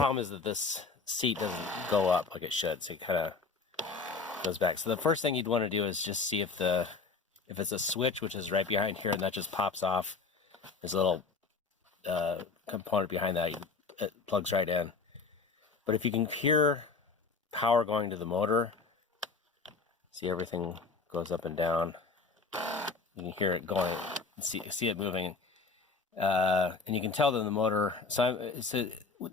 problem is that this seat doesn't go up like it should, so it kind of goes back. So the first thing you'd want to do is just see if it's a switch, which is right behind here, and that just pops off. There's a little component behind that, it plugs right in. But if you can hear power going to the motor, see everything goes up and down. You can hear it going, see it moving, and you can tell that the motor. So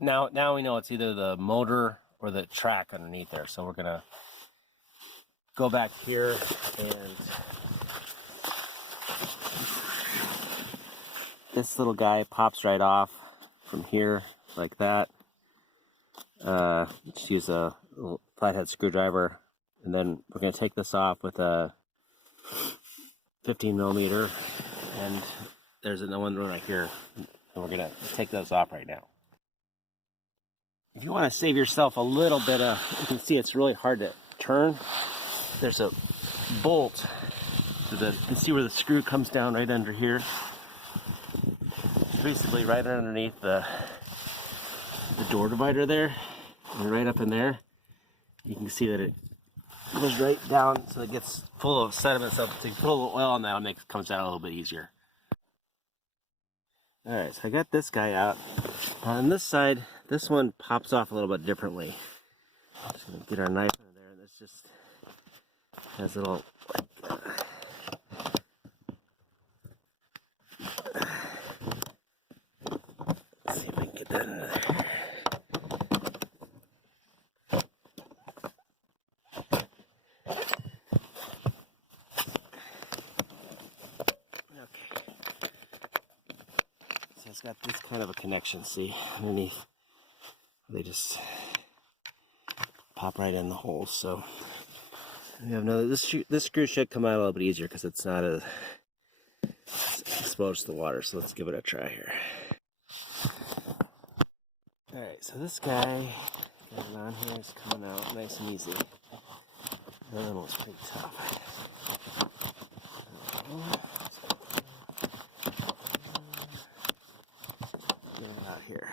now we know it's either the motor or the track underneath there. So we're gonna go back here, and this little guy pops right off from here like that. Just use a little flathead screwdriver, and then we're going to take this off with a 15 millimeter, and there's another one right here, and we're going to take those off right now. If you want to save yourself a little bit of, you can see it's really hard to turn. There's a bolt, you can see where the screw comes down right under here. Basically right underneath the door divider there, and right up in there you can see that it goes right down, so it gets full of sediment. So to put a little oil on that, and it comes out a little bit easier. Alright, so I got this guy out. On this side, this one pops off a little bit differently. I'm just going to get our knife in there, and it's just has a little let's see if I can get that into there. It's got this kind of a connection, see, underneath. They just pop right in the holes. So we have another. This screw should come out a little bit easier because it's not as exposed to the water. So let's give it a try here. All right, so this guy got it on here. Is coming out nice and easy. The other one was pretty tough. Here.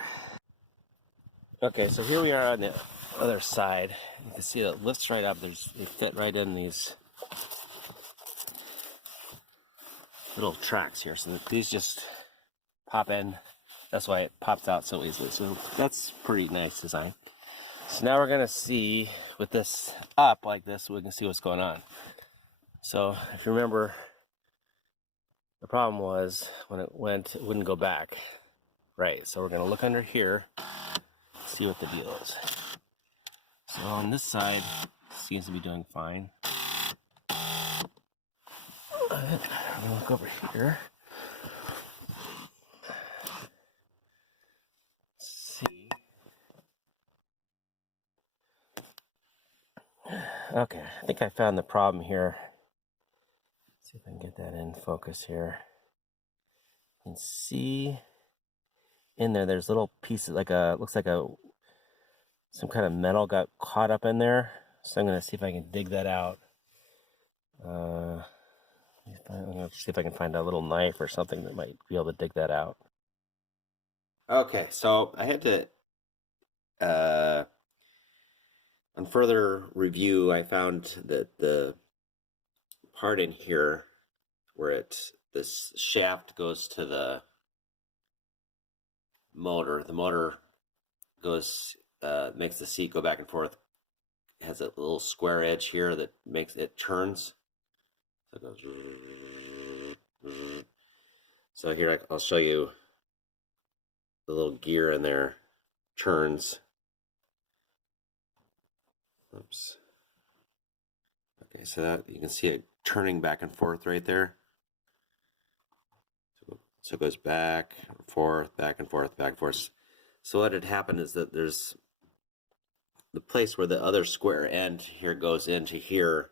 Okay, so here we are on the other side. You can see it lifts right up. It fit right in these little tracks here. So these just pop in. That's why it pops out so easily. So that's pretty nice design. So now we're gonna see with this up like this, we can see what's going on. So if you remember, the problem was when it went, it wouldn't go back. Right, so we're going to look under here, see what the deal is. So on this side, it seems to be doing fine. I'm going to look over here. Let's see. Okay, I think I found the problem here. Let's see if I can get that in focus here. You can see in there's little pieces, like looks like some kind of metal got caught up in there. So I'm going to see if I can dig that out. I'm going to see if I can find a little knife or something that might be able to dig that out. Okay, so I had to, on further review, I found that the part in here where this shaft goes to the motor goes, makes the seat go back and forth. It has a little square edge here that makes it turns. So it goes. So here I'll show you the little gear in there turns. Oops. Okay, so that you can see it turning back and forth right there. So it goes back and forth, back and forth, back and forth. So what had happened is that there's the place where the other square end here goes into here.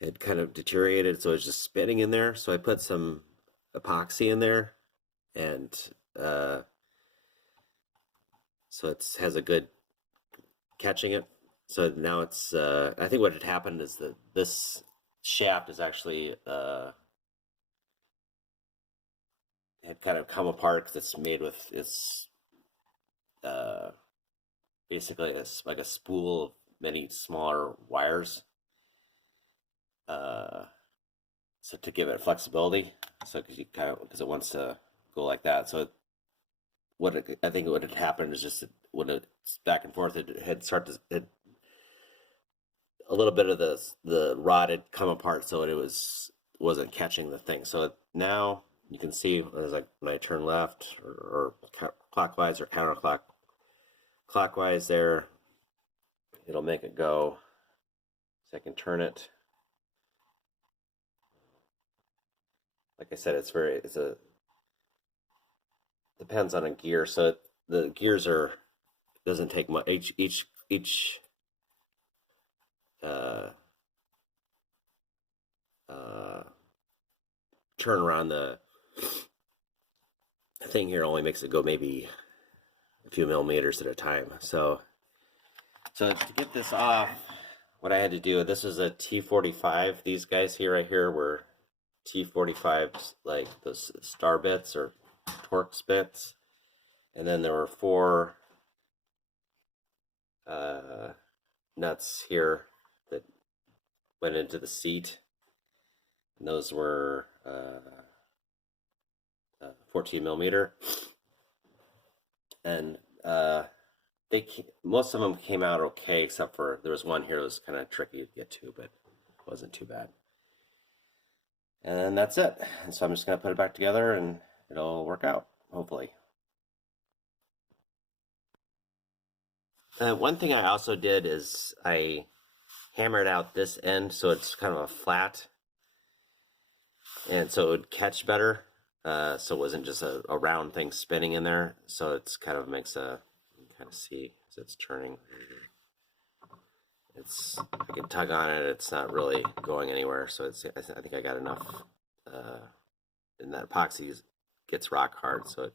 It kind of deteriorated, so it's just spinning in there. So I put some epoxy in there, and so it has a good catching it. So now it's, I think what had happened is that this shaft is actually had kind of come apart because it's made with, it's basically like a spool of many smaller wires, so to give it flexibility. So because it wants to go like that. So I think what had happened is just when it's back and forth, it had a little bit of the rod had come apart, so wasn't catching the thing. So now you can see as when I turn left or clockwise or clockwise there, it'll make it go. So I can turn it. Like I said, depends on a gear. So the gears doesn't take much. Each turn around the thing here only makes it go maybe a few millimeters at a time. So to get this off, what I had to do, this is a T45. These guys here, right here, were T45s, like those star bits or Torx bits. And then there were 4 nuts here that went into the seat. And those were 14 millimeter. And most of them came out okay, except for there was one here that was kind of tricky to get to, but it wasn't too bad. And that's it. And so I'm just going to put it back together and it'll work out, hopefully. One thing I also did is I hammered out this end so it's kind of a flat, and so it would catch better, so it wasn't just a round thing spinning in there. So it's kind of makes you kind of see as it's turning. I can tug on it, it's not really going anywhere, so I think I got enough, and that epoxy gets rock hard, so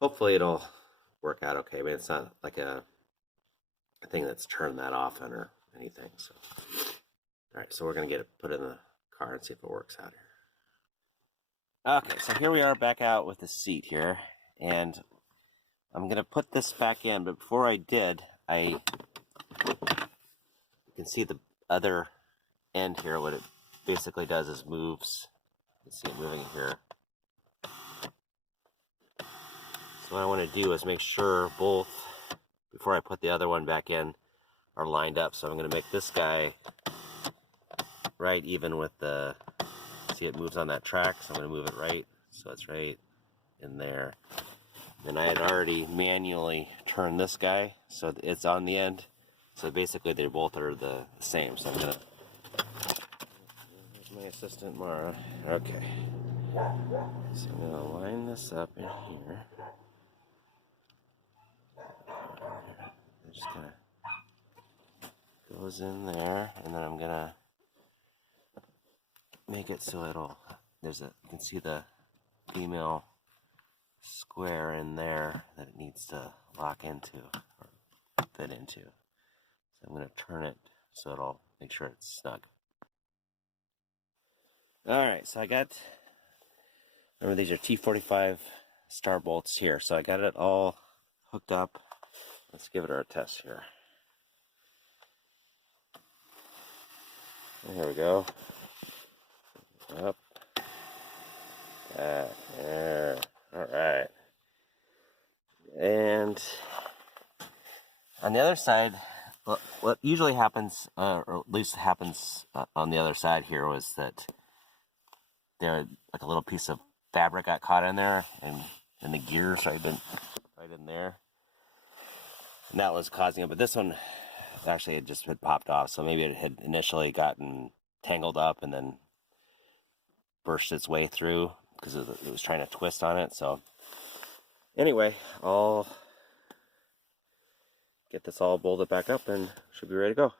hopefully it'll work out okay. I mean, it's not like a thing that's turned that often or anything. So, all right, so we're gonna get it put in the car and see if it works out here. Okay, so here we are back out with the seat here, and I'm gonna put this back in. But before I did, you can see the other end here. What it basically does is moves. You can see it moving here. So what I want to do is make sure both, before I put the other one back in, are lined up. So I'm going to make this guy right even with see it moves on that track, so I'm going to move it right, so it's right in there. And I had already manually turned this guy, so it's on the end. So basically they both are the same. So I'm going to, here's my assistant Mara. Okay. So I'm going to line this up in here. It just kind of goes in there, and then I'm gonna make it so you can see the female square in there that it needs to lock into or fit into. So I'm gonna turn it so it'll make sure it's snug. Alright, so remember these are T45 star bolts here, so I got it all hooked up. Let's give it our test here. Here we go. Up. There. Alright. And on the other side, what usually happens, or at least happens on the other side here, was that like a little piece of fabric got caught in there, and the gears right in there. And that was causing it, but this one actually had just popped off, so maybe it had initially gotten tangled up and then burst its way through because it was trying to twist on it. So anyway, I'll get this all bolted back up and should be ready to go.